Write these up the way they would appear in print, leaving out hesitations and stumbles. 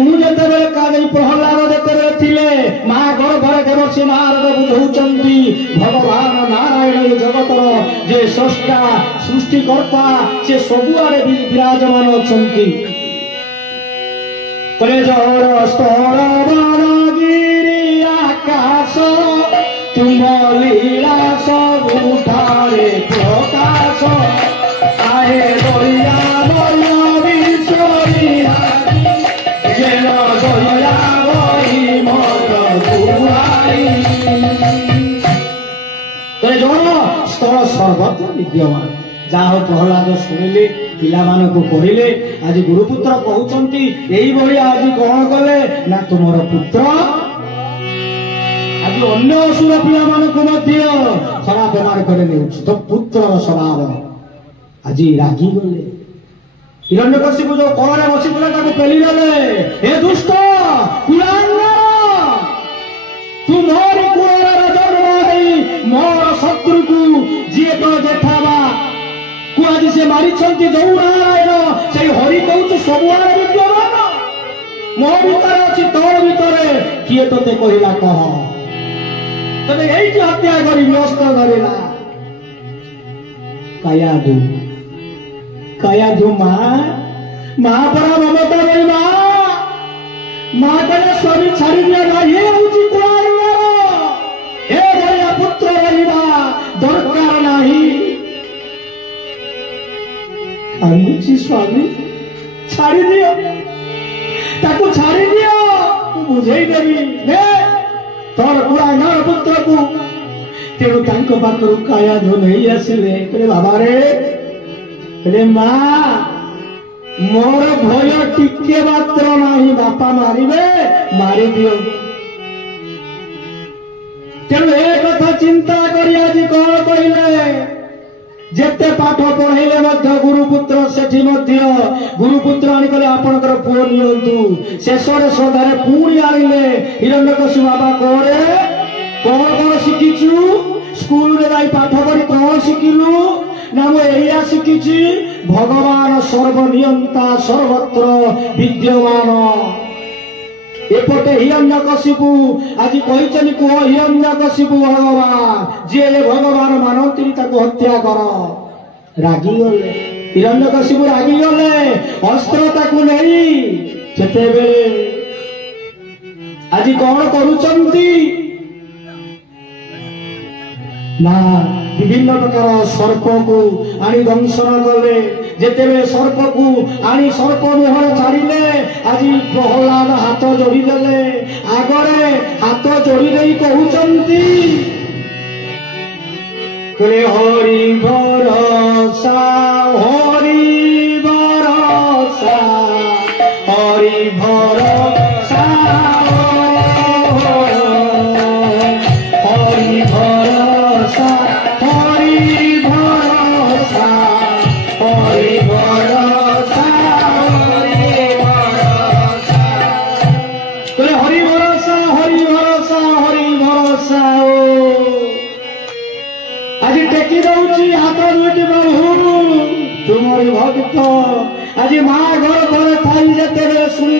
मुझे प्रहलाद जिते माँ गर्भरे देवर्षि नारद बुझौंती भगवान नारायण जगतर जे स्रष्टा सृष्टिकर्ता से सबुआरे विराजमान अच्छा स्तर गिरी आकाश तुम लीला सबुठारे प्रकाश आए दया स्तर सर्वत्र विद्यमान जहाँ प्रहलाद शुणिले पिला को कहले आज गुरुपुत्र कहते यही आज कौन कले ना तुम पुत्र आज अन्य असुर पिला खराब व्यवहार करे तो पुत्र स्वभाव आज रागी गले हिरण्यकशिपु जो कड़े बसी पेली गले हे दुष्ट तू मोरी कुआर जन्म है मोर शत्रु को जी तो जेठावा को आज से मारी जो नारायण से हरि कहूँ सबुआरे विद्यमान मो भीतर अच्छी तोर भीतर किए ते कहला कह तेरे यही हत्या कर व्यस्त करला कयाधु माँ परा ममता नहीं माँ कहले स्वामी छाड़ी दिया ना ये हूँ कुआर हे भैया पुत्र रहा दरकार नहीं कांदुची स्वामी छाड़ी दियो ताकू छाड़ी दियो तू बुझे देवी हे तोर कुआर पुत्र को तेणु तांको पाखरु कयाधु नहीं आसिले कहले बाबा रे माँ मोर भय टिके मात्र नहीं बापा मारिबे मारी दियो तेणु ए कथा चिंता करी आज कौन कहले जेते पाठ पढ़ेले गुरुपुत्र सेठी गुरुपुत्र आनी कहले आपणकर पुओ नियंतु शेष श्रद्धारे पुणी आनिले हिरण्यकशिपु बाबा करे कौन कौन शिखिचु स्कूल रे जाई पाठ पढ़ी कौन शिखिलु ना मुझे शिखी भगवान सर्वनियंता सर्वत्र विद्यमान एपटे हिरण्यकशिपु आज कहते कह हिरण्यकशिपु भगवान जी भगवान मानती हत्या कर रागी गले हिरण्यकशिपु रागी गले अस्त्र नहीं से आज कौन करुचंती ना विभिन्न प्रकार सर्प को आनी दंशन कले जेते सर्प को आनी सर्प मुहर छाड़िले आज प्रहलाद हाथ जोड़ी देले आगरे हाथ जोड़ी दे कहते हरि भरोसा हरि भरोसा हरि भरोसा हरि भरोसा हरि भरोसा हरि भरोसा हरि भरोसा हरि भरोसा हरि भरोसा हरि भरोसा आज टेकी दौची हाथ दुईटी प्रभु तुमरी भक्त आज माँ घर पर थाई जेते शुणी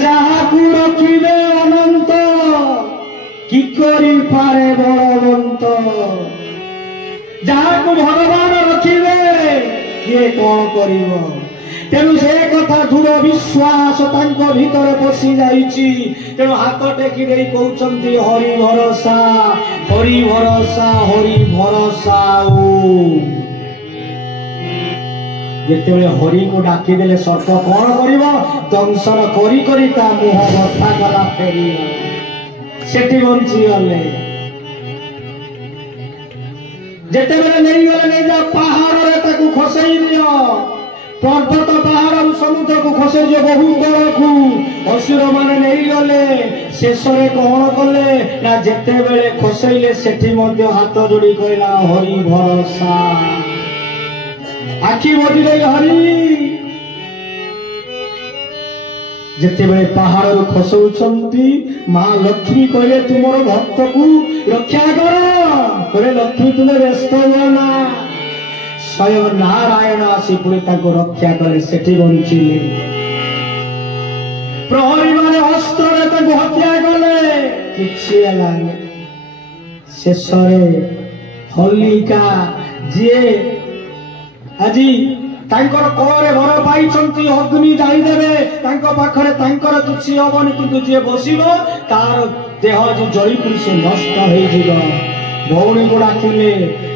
जहाकू रखिले अनंत कि करी पारे बलवंत जहाकू भगवान रखिले किए कौन करिवो तेणु से कथा दृढ़ विश्वास तांको भीतर पशि जाइछि तेणु हाथ टेकी दे कहउछंती हरि भरोसा हरि भरोसा हरि भरोसा जेतेबेले हरि को डाकी देले सर्प कौन करिवो दंशन करी करी ता मुह बथा गला फेरी सेठी बंची गले जेतेबेले नहीं गले नहीं जा पहाड़ रे ताकू खसई दियो पर्वत पहाड़ समुद्र को खसई जो बहु को असुर माने नहीं गले शेष रे कौन कले ना जेतेबेले खसईले सेठी मध्य हाथ जोड़ी कहला हरि भरोसा आखि मोदी हरि जिते पहाड़ खसौंती माँ लक्ष्मी कहले तुम भक्त को रक्षा कर लक्ष्मी तुम्हें व्यस्त हुआ ना स्वयं नारायण आसी पुणी रक्षा कले सेठी बंचिले प्रहरी माने अस्त्र हत्या कले किछि शेष होलिका जी आज तांकर कोरे भर पाई अग्नि जाईदेवे पाखरे तांकर किछि हबनी किंतु जे बसिबो तार देह जी जली पुरी से नष्ट हो जीव भौणी को डाकिले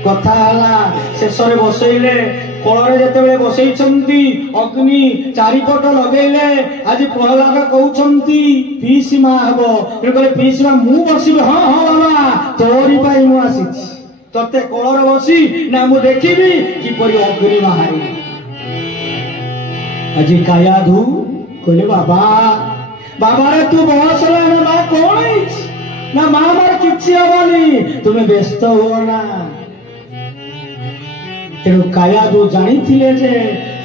कथा हला शेष बसैले कोଳରେ ଯେତେବେଳେ ବସେଇଛନ୍ତି ଅଗ୍ନି ଚାରିପଟ ଲଗେଇଲେ ଆଜି ପ୍ରହ୍ଲାଦ କହୁଛନ୍ତି ପିଇସି ମା ହେବ କହିଲେ ପିଇସି ମା ମୁଁ ବସିବି ହଁ ହଁ ବାବା ତୋରି ପାଇଁ ମୁଁ ଆସିଛି ତତେ କୋଳରେ ବସି ନା ମୁଁ ଦେଖିବି କିପରି ଅଗ୍ନି ବାହାରେ ଆଜି କାୟାଧୁ କହିଲେ ବାବା ବାବାରେ ତୁ ବୟସ ହେଲାଣି ମା କଣ ହେଇଛି ନା ମା ମୋର କିଛି ହବନି ତୁମେ ବ୍ୟସ୍ତ ହୁଅ ନା तेणु कायादु जानी जे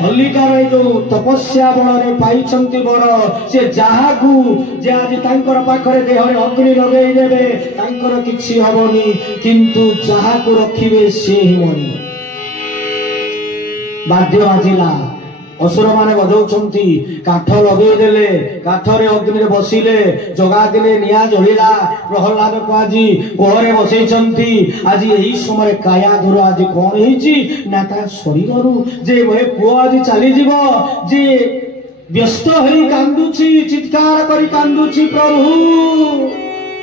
होलिकार जो तपस्या बल पाई बर से जहाकू जे आज तांकर पाखरे देहरे अग्नि लगे देवे तांकर किछि हबनी किंतु जहाकू रखिबे से ही मरी बाध्य बाजिला असुर माने बजाउछंती काठ लगे देले काठरे अग्नि रे बसिले जगा देले निया जळिला प्रहलाद को आज गोहरे बसैछंती आज एही समय कायाधुर आज कोन हेची ना ता शरीर रु जे वे पुओ आज चली जीवो जे व्यस्त होई कांदुची चित्कार करी कांदुची प्रभु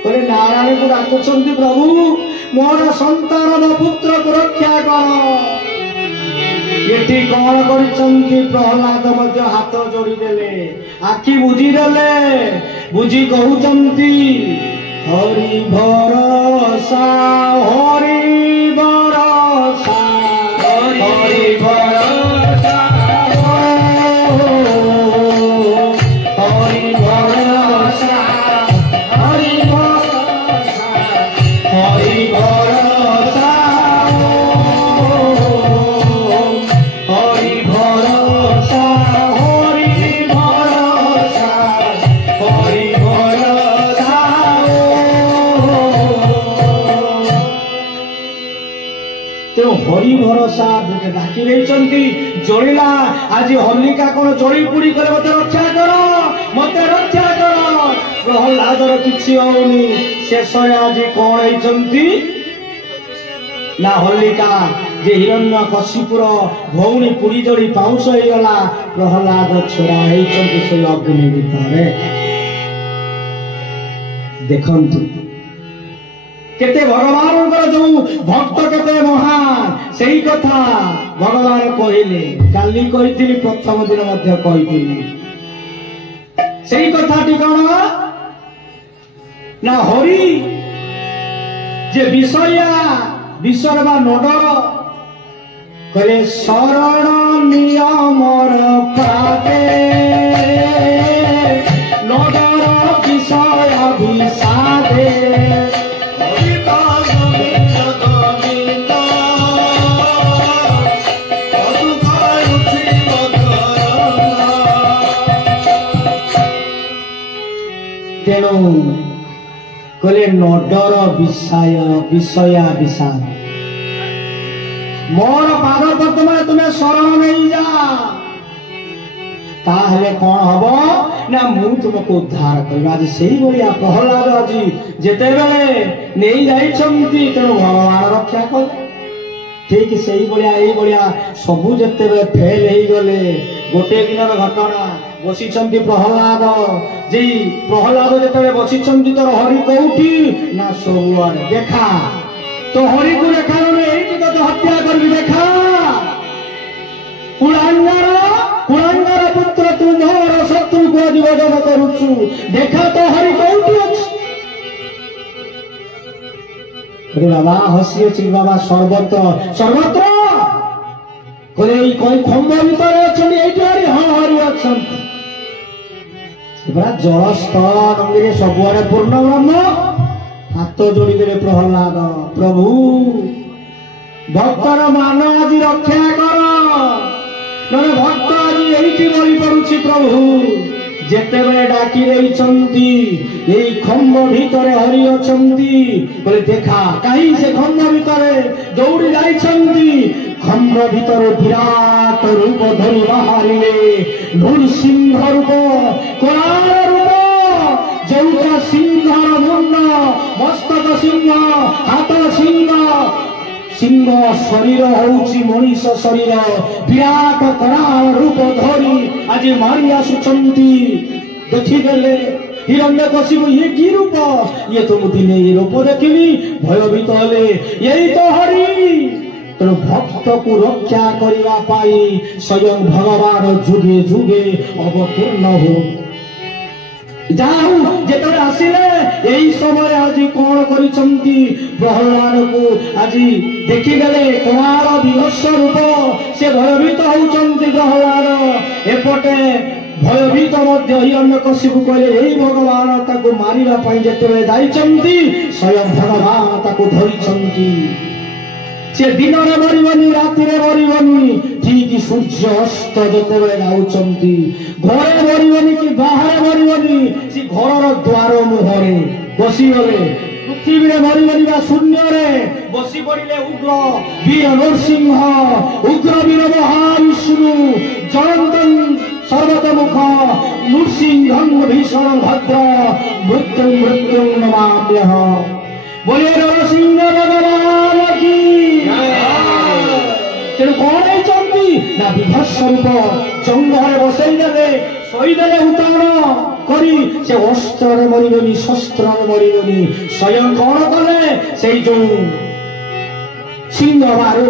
बोले नारायण को डाकुछंती प्रभु मोर संतान पुत्र को रक्षा कर ये कौन कर प्रहलाद हाथ जोड़ी देले आखि बुझी देले बुझी कहते हरि भरोसा हरि भरोसा हरि भरोसा हरि भरोसा हरि भरोसा हरि भरोसा हरि भरोसा डाकी जलिला आज होलिका कौन जली पुड़ी कर मत रक्षा कर मत रक्षा कर प्रहलादर किछि होउनी शेष आज कौन होइछंती ना होलिका जे हिरण्य कशिपुर भौणी पुड़ी जली पाउस हो गला प्रहलाद छोड़ा होइछंती से अग्नि भितरे देखंतु केते भगवान जो भक्त केते महान सही कथा भगवान कहले काली कही प्रथम दिन मध्य कही सही कथाटी कौन ना हरि जे विषया विषय बा नडर कहले शरण नियमर पाते नडर विषय विषादे तेणु कहले नडर विषय विषया विषाद मोर पाद पद्म तुम्हें शरण नहीं जा ताहले कौन हम ना मु तुमको उद्धार कर आज से प्रहलाद आज जिते बेले नहीं जाइछंती तेणु भगवान रक्षा कले ठीक से सबू जिते फेल हो गले गोटे दिन घटना बसिचंती प्रहलाद जे प्रहलाद जिते बसिचंती तोर हरि कौटी ना सबुआड़े देखा तो हरि को देखा तो हत्या कर देखा कुलांगार पुत्र तू मोर शत्रु को जीवन करुचु देखा तो हरि कौटी अच्छी बाबा हसी अच्छी बाबा सर्वत्र सर्वत्र कोई खंभ भीतर अच्छे हाँ हरि अच्छा जल स्थल सबुआड़े पूर्ण ब्रह्म हाथ जोड़ी देले प्रहलाद प्रभु भक्तर मान आज रक्षा कर नने भक्त आज यही बलि पड़ुछि प्रभु ଯେତେବେଳେ ଡାକି ଦେଇଛନ୍ତି ଏଇ ଖମ୍ବ ଭିତରେ ହରି ଅଛନ୍ତି ବୋଲି ଦେଖା କାହିଁ ସେ ଖମ୍ବ ଭିତରେ ଦୌଡ଼ି ଯାଇଛନ୍ତି। ଖମ୍ବ ଭିତରେ ବିରାଟ ରୂପ ଧରି ବାହାରିଲେ ନୃସିଂହ ରୂପ, କଳାର ରୂପ, ଯେଉଁଟା ସିଂହର ମୁଣ୍ଡ, ମସ୍ତକ ସିଂହ, ହାତ ସିଂହ, ସିଂହ ଶରୀର ହଉଛି ମଣିଷ ଶରୀର। ବିରାଟ କଳାର ରୂପ ଧରି ଆଜି ମାରି ଆସୁଛନ୍ତି। ଦେଖିଦେଲେ ହିରଣ୍ୟକଶିପୁ ଇଏ କି ରୂପ, ଇଏ ତ ମୁଁ ଦିନେ ଏ ରୂପ ଦେଖିଲି, ଭୟଭୀତ ହେଲେ ଏଇ ତ ହରି। ତେଣୁ ଭକ୍ତକୁ ରକ୍ଷା କରିବା ପାଇଁ ସ୍ୱୟଂ ଭଗବାନ ଯୁଗେ ଯୁଗେ ଅବତୀର୍ଣ୍ଣ ହଉ। ଯାଉ ଯେତେବେଳେ ଆସିଲେ ଏଇ ସମୟରେ ଆଜି କଣ କରିଛନ୍ତି, ପ୍ରହ୍ଲାଦକୁ ଆଜି ଦେଖିଦେଲେ କଳାର ବିଭତ୍ସ ରୂପ, ସେ ଭୟଭୀତ ହଉଛନ୍ତି ପ୍ରହ୍ଲାଦ। ଏପଟେ ଭୟଭୀତ ମଧ୍ୟ ହିରଣ୍ୟକଶିପୁ କହିଲେ ଏଇ ଭଗବାନ ତାକୁ ମାରିବା ପାଇଁ ଯେତେବେଳେ ଯାଇଛନ୍ତି ସ୍ୱୟଂ ଭଗବାନ ତାକୁ ଧରିଛନ୍ତି। ସେ ଦିନରେ ମରିବନି, ରାତିରେ ମରିବନି, ଠିକ ସୂର୍ଯ୍ୟ ଅସ୍ତ ଯେତେବେଳେ ଯାଉଛନ୍ତି, ଘରେ ମରିବନି କି ବାହାରେ ମରିବନି, ସେ ଘରର ଦ୍ୱାର ମୁହଁରେ ବସିଗଲେ। ପୃଥିବୀରେ ମରିବନି ବା ଶୂନ୍ୟରେ ବସି ପଡ଼ିଲେ ଉଗ୍ର ବୀର ନୃସିଂହ, ଉଗ୍ର ବୀର ମହାବିଷ୍ଣୁ, ଜୟନ୍ତ ସର୍ବତମୁଖ ନୃସିଂହଂ ଭୀଷଣ ଭଦ୍ର ମୃତ୍ୟୁ ମୃତ୍ୟୁଂ ନମାମ୍ୟଃ। ବୋଲେ ନରସିଂହ ଭଗବାନ କି। ତେଣୁ କଣ ହେଇଛନ୍ତି ନା ବିଭତ୍ସ ରୂପ ଜଙ୍ଗଲରେ ବସେଇ ଦେଲେ, ଶୋଇଦେଲେ ଉତାଣ କରି। ସେ ଅସ୍ତ୍ରରେ ମରିବନି, ଶସ୍ତ୍ରରେ ମରିବନି, ସ୍ୱୟଂ କଣ କଲେ ସେଇ ଯୋଉ ସିଂହ ବାହାରୁ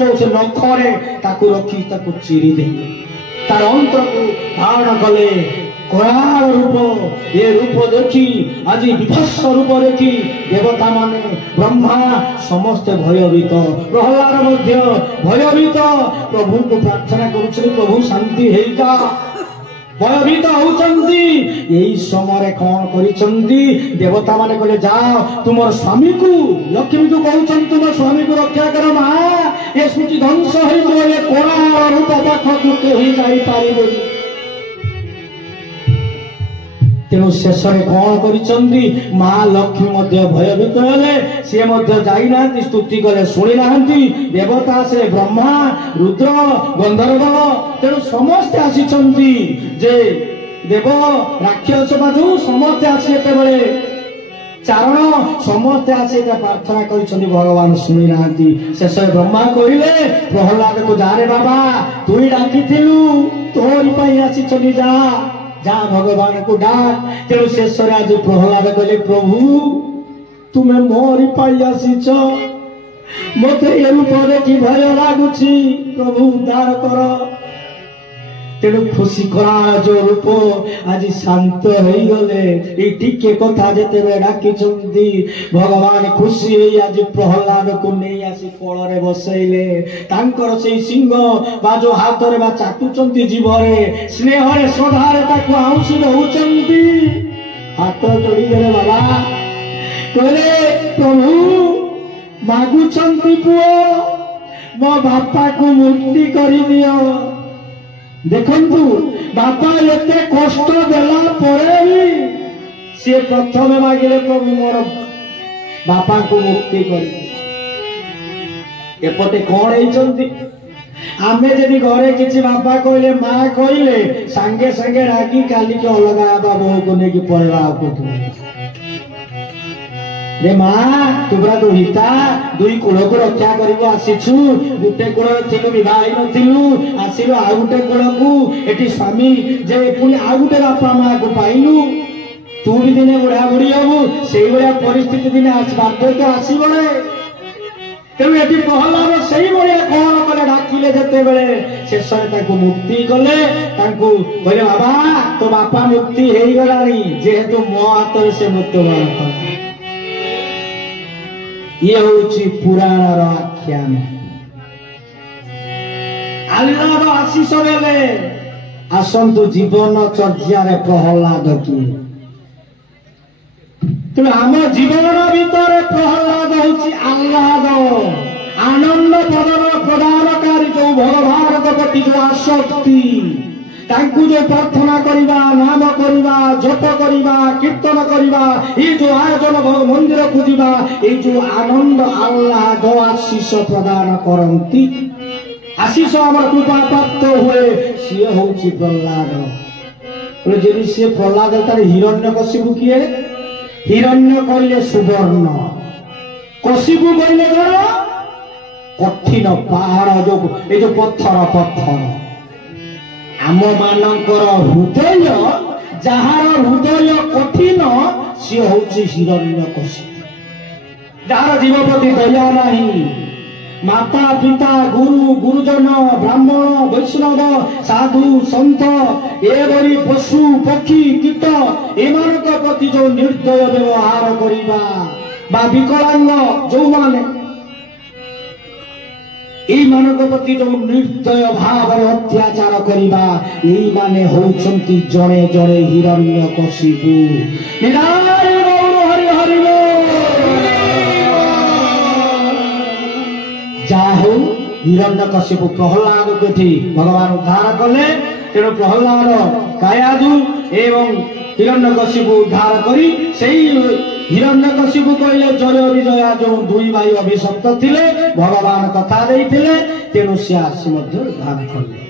ଯୋଉ ସେ ନଖରେ ତାକୁ ରଖି ତାକୁ ଚିରି ଦେଲେ, ତାର ଅନ୍ତରକୁ ଧାରଣ କଲେ। କଳାର ରୂପ, ଏ ରୂପ ଦେଖି ଆଜି ବିଭତ୍ସ ରୂପ ଦେଖି ଦେବତା ମାନେ ବ୍ରହ୍ମା ସମସ୍ତେ ଭୟଭୀତ, ପ୍ରହ୍ଲାଦ ମଧ୍ୟ ଭୟଭୀତ। ପ୍ରଭୁଙ୍କୁ ପ୍ରାର୍ଥନା କରୁଛନ୍ତି ପ୍ରଭୁ ଶାନ୍ତି ହେଇଯା, ଭୟଭୀତ ହଉଛନ୍ତି। ଏଇ ସମୟରେ କଣ କରିଛନ୍ତି, ଦେବତା ମାନେ କହିଲେ ଯାଅ ତୁମର ସ୍ୱାମୀକୁ, ଲକ୍ଷ୍ମୀକୁ କହୁଛନ୍ତି ତୁମ ସ୍ୱାମୀକୁ ରକ୍ଷା କର ମା, ଏ ସୂଚି ଧ୍ୱଂସ ହେଇଯିବ, ଏ କଳାର ରୂପ ପାଖକୁ କେହି ଯାଇପାରିବେନି। ତେଣୁ ଶେଷରେ କଣ କରିଛନ୍ତି, ମା ଲକ୍ଷ୍ମୀ ମଧ୍ୟ ଭୟଭୀତ ହେଲେ, ସିଏ ମଧ୍ୟ ଯାଇନାହାନ୍ତି, ସ୍ତୁତି କଲେ ଶୁଣି ନାହାନ୍ତି। ଦେବତା ଆସିଲେ, ବ୍ରହ୍ମା, ରୁଦ୍ର, ଗନ୍ଧର୍ବ, ତେଣୁ ସମସ୍ତେ ଆସିଛନ୍ତି। ଯେ ଦେବ ରାକ୍ଷସ ବାଜୁ ସମସ୍ତେ ଆସି ଯେତେବେଳେ ଚାରଣ ସମସ୍ତେ ଆସି ପ୍ରାର୍ଥନା କରିଛନ୍ତି, ଭଗବାନ ଶୁଣି ନାହାନ୍ତି। ଶେଷରେ ବ୍ରହ୍ମା କହିଲେ ପ୍ରହ୍ଲାଦକୁ, ଯାରେ ବାବା ତୁଇ ଡାକିଥିଲୁ, ତୋରି ପାଇଁ ଆସିଛନ୍ତି, ଯା ଯା ଭଗବାନକୁ ଡାକ। ତେଣୁ ଶେଷରେ ଆଜି ପ୍ରହ୍ଲାଦ କହିଲେ ପ୍ରଭୁ ତୁମେ ମୋରି ପାଇଁ ଆସିଛ, ମତେ ଏ ରୂପ ଦେଖି ଭୟ ଲାଗୁଛି, ପ୍ରଭୁ ଉଦ୍ଧାର କର। ତେଣୁ ଖୁସି କରା ଯୋଉ ରୂପ ଆଜି ଶାନ୍ତ ହେଇଗଲେ। ଏଇ ଟିକେ କଥା ଯେତେବେଳେ ଡାକିଛନ୍ତି ଭଗବାନ ଖୁସି ହେଇ ଆଜି ପ୍ରହ୍ଲାଦକୁ ନେଇ ଆସି କୋଳରେ ବସେଇଲେ। ତାଙ୍କର ସେଇ ସିଂହ ବା ଯୋଉ ହାତରେ ବା ଚାଟୁଛନ୍ତି ଜିଭରେ, ସ୍ନେହରେ ଶ୍ରଦ୍ଧାରେ ତାକୁ ଆଉଁସି ରହୁଛନ୍ତି। ହାତ ଯୋଡ଼ିଦେଲେ ବାବା, କହିଲେ ପ୍ରଭୁ ମାଗୁଛନ୍ତି ପୁଅ, ମୋ ବାପାକୁ ମୁକ୍ତି କରିଦିଅ। ଦେଖନ୍ତୁ ବାପା ଏତେ କଷ୍ଟ ଦେଲା ପରେ ବି ସିଏ ପ୍ରଥମେ ମାଗିଲେ ପ୍ରଭୁ ମୋର ବାପାଙ୍କୁ ମୁକ୍ତି କରିଦିଅ। ଏପଟେ କଣ ହେଇଛନ୍ତି, ଆମେ ଯଦି ଘରେ କିଛି ବାପା କହିଲେ ମା କହିଲେ ସାଙ୍ଗେ ସାଙ୍ଗେ ରାଗି କାଲିକି ଅଲଗା ହେବା, ବୋହୂକୁ ନେଇକି ପଳେଇବା। ଆଉ ରେ ମା ତୁ ପୁରା ଦୁହିତା, ଦୁଇ କୂଳକୁ ରକ୍ଷା କରିବୁ ଆସିଛୁ। ଗୋଟେ କୂଳରେ ଥିଲୁ, ବିବାହ ହେଇନଥିଲୁ, ଆସିଲୁ ଆଉ ଗୋଟେ କୂଳକୁ, ଏଠି ସ୍ୱାମୀ ଯେ ପୁଣି ଆଉ ଗୋଟେ ବାପା ମାକୁ ପାଇଲୁ। ତୁ ବି ଦିନେ ବୁଢା ବୁଢୀ ହବୁ, ସେଇଭଳିଆ ପରିସ୍ଥିତି ଦିନେ ବାଧ୍ୟ ଆସିବ ରେ। ତେଣୁ ଏଠି ପ୍ରହ୍ଲାଦ ସେଇଭଳିଆ କଣ କଲେ, ଡାକିଲେ ଯେତେବେଳେ ଶେଷରେ ତାଙ୍କୁ ମୁକ୍ତି କଲେ। ତାଙ୍କୁ କହିଲେ ବାବା ତୋ ବାପା ମୁକ୍ତି ହେଇଗଲାଣି, ଯେହେତୁ ମୋ ହାତରେ ସେ ମୃତ୍ୟୁବରଣ କଲେ। ଇଏ ହଉଛି ପୁରାଣର ଆଖ୍ୟାନ। ଆଲ୍ଲାହର ଆଶିଷ ବେଲେ ଆସନ୍ତୁ ଜୀବନ ଚର୍ଯ୍ୟାରେ ପ୍ରହ୍ଲାଦ କିଏ। ତେଣୁ ଆମ ଜୀବନ ଭିତରେ ପ୍ରହ୍ଲାଦ ହଉଛି ଆହ୍ଲାଦ, ଆନନ୍ଦ ପ୍ରଦାନକାରୀ, ଯୋଉ ଭଗବାନଙ୍କ ପ୍ରତି ଯୋଉ ଆସକ୍ତି, तांकु जो प्रार्थना करिबा नाम करिबा जप करिबा कीर्तन करिबा ये जो आयोजन मंदिर को जिबा ये जो आनंद अल्लाह जो आशीष प्रदान करंती आशीष आमर कृपा प्राप्त हुए सी होउची प्रहलाद बोले जेनी से प्रहलाद तार हिरण्यकशिपु किए हिरण्य कहले सुवर्ण कशिपु कहले कठिन पहाड़ जो ये जो पत्थर आम मानकर हृदय जार हृदय कठिन सी हूँ हिरण्यकशिपु जार जीव प्रति दया नहीं माता पिता गुरु गुरुजन ब्राह्मण वैष्णव साधु संत एवरी पशु पक्षी कीट एमान प्रति जो निर्दय व्यवहार करवा विकलांग जो माने प्रति जो निर्दय भाव अत्याचार करवा यही माने होउछंती जड़े जड़े हिरण्यकशिपु निराय गौर हरि हरि जाहु हिरण्यकशिपु प्रहलाद को भगवान उद्धार कले तेणु प्रहलाद कायादु एवं हिरण्यकशिपु उद्धार करी हिरण्यकशिपु कहले जय विजया जो दुई भाई अभिशप्त थिले भगवान कथा देइथिले तेणु से आसी उद्धार कले।